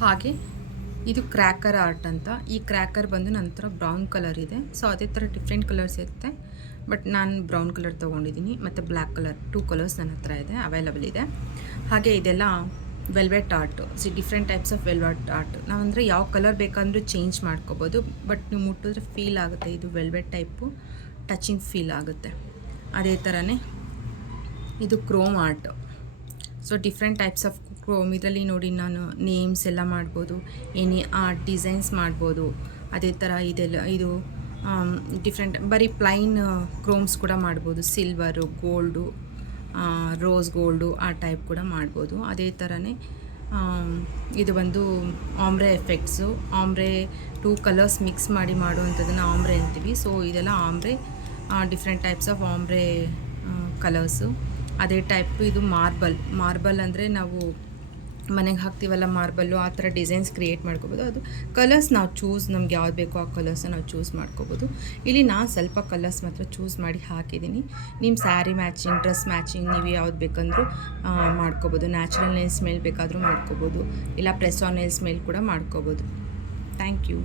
ಹಾಗೆ ಇದು cracker art ಅಂತ. ಈ ಕ್ರ್ಯಾಕರ್ ಬಂದು ನನ್ನ ಹತ್ರ ಬ್ರೌನ್ ಕಲರ್ ಇದೆ. ಸೊ ಅದೇ ಥರ ಡಿಫ್ರೆಂಟ್ ಕಲರ್ಸ್ ಇರುತ್ತೆ, ಬಟ್ ನಾನು ಬ್ರೌನ್ ಕಲರ್ ತೊಗೊಂಡಿದ್ದೀನಿ ಮತ್ತು ಬ್ಲ್ಯಾಕ್ ಕಲರ್ 2 ಕಲರ್ಸ್ ನನ್ನ ಹತ್ರ ಇದೆ, ಅವೈಲಬಲ್ ಇದೆ. ಹಾಗೆ ಇದೆಲ್ಲ velvet art. Different types of velvet art. ನಾವಂದರೆ ಯಾವ ಕಲರ್ ಬೇಕಂದ್ರೂ ಚೇಂಜ್ ಮಾಡ್ಕೋಬೋದು, ಬಟ್ ನೀವು ಮುಟ್ಟಿದ್ರೆ ಫೀಲ್ ಆಗುತ್ತೆ, ಇದು ವೆಲ್ವೆಟ್ ಟೈಪು ಟಚಿಂಗ್ ಫೀಲ್ ಆಗುತ್ತೆ. ಅದೇ ಥರನೇ ಇದು Chrome art. So different types of Chrome. ಇದರಲ್ಲಿ ನೋಡಿ ನಾನು ನೇಮ್ಸ್ ಎಲ್ಲ ಮಾಡ್ಬೋದು, ಎನಿ ಆರ್ಟ್ ಡಿಸೈನ್ಸ್ ಮಾಡ್ಬೋದು. ಅದೇ ಥರ ಇದು ಡಿಫ್ರೆಂಟ್ ಬರೀ ಪ್ಲೈನ್ ಕ್ರೋಮ್ಸ್ ಕೂಡ ಮಾಡ್ಬೋದು, ಸಿಲ್ವರು, ಗೋಲ್ಡು, ರೋಸ್ ಗೋಲ್ಡು ಆ ಟೈಪ್ ಕೂಡ ಮಾಡ್ಬೋದು. ಅದೇ ಥರನೇ ಇದು ಬಂದು Amre effects. Amre 2 colours mix ಮಾಡಿ ಮಾಡುವಂಥದ್ದನ್ನು ಆಮ್ರೆ ಅಂತೀವಿ. ಸೊ ಇದೆಲ್ಲ Amre, different types of Amre colours. ಅದೇ ಟೈಪ್ ಇದು ಮಾರ್ಬಲ್ ಅಂದರೆ ನಾವು ಮನೆಗೆ ಹಾಕ್ತೀವಲ್ಲ ಮಾರ್ಬಲ್ಲು, ಆ ಥರ ಡಿಸೈನ್ಸ್ ಕ್ರಿಯೇಟ್ ಮಾಡ್ಕೋಬೋದು. ಅದು ಕಲರ್ಸ್ ನಾವು ನಮ್ಗೆ ಯಾವ್ದು ಬೇಕೋ ಆ ಕಲರ್ಸನ್ನ ನಾವು ಚೂಸ್ ಮಾಡ್ಕೋಬೋದು. ಇಲ್ಲಿ ನಾನು ಸ್ವಲ್ಪ ಕಲರ್ಸ್ ಮಾತ್ರ ಚೂಸ್ ಮಾಡಿ ಹಾಕಿದ್ದೀನಿ. ನಿಮ್ಮ ಸ್ಯಾರಿ ಮ್ಯಾಚಿಂಗ್, ಡ್ರೆಸ್ ಮ್ಯಾಚಿಂಗ್ ನೀವು ಯಾವ್ದು ಬೇಕಂದ್ರೂ ಮಾಡ್ಕೋಬೋದು. ನ್ಯಾಚುರಲ್ ನೇಲ್ಸ್ ಮೇಲೆ ಬೇಕಾದರೂ ಮಾಡ್ಕೋಬೋದು, ಇಲ್ಲ ಪ್ರೆಸ್ ಆನ್ ನೇಲ್ಸ್ ಮೇಲೆ ಕೂಡ ಮಾಡ್ಕೋಬೋದು. Thank you.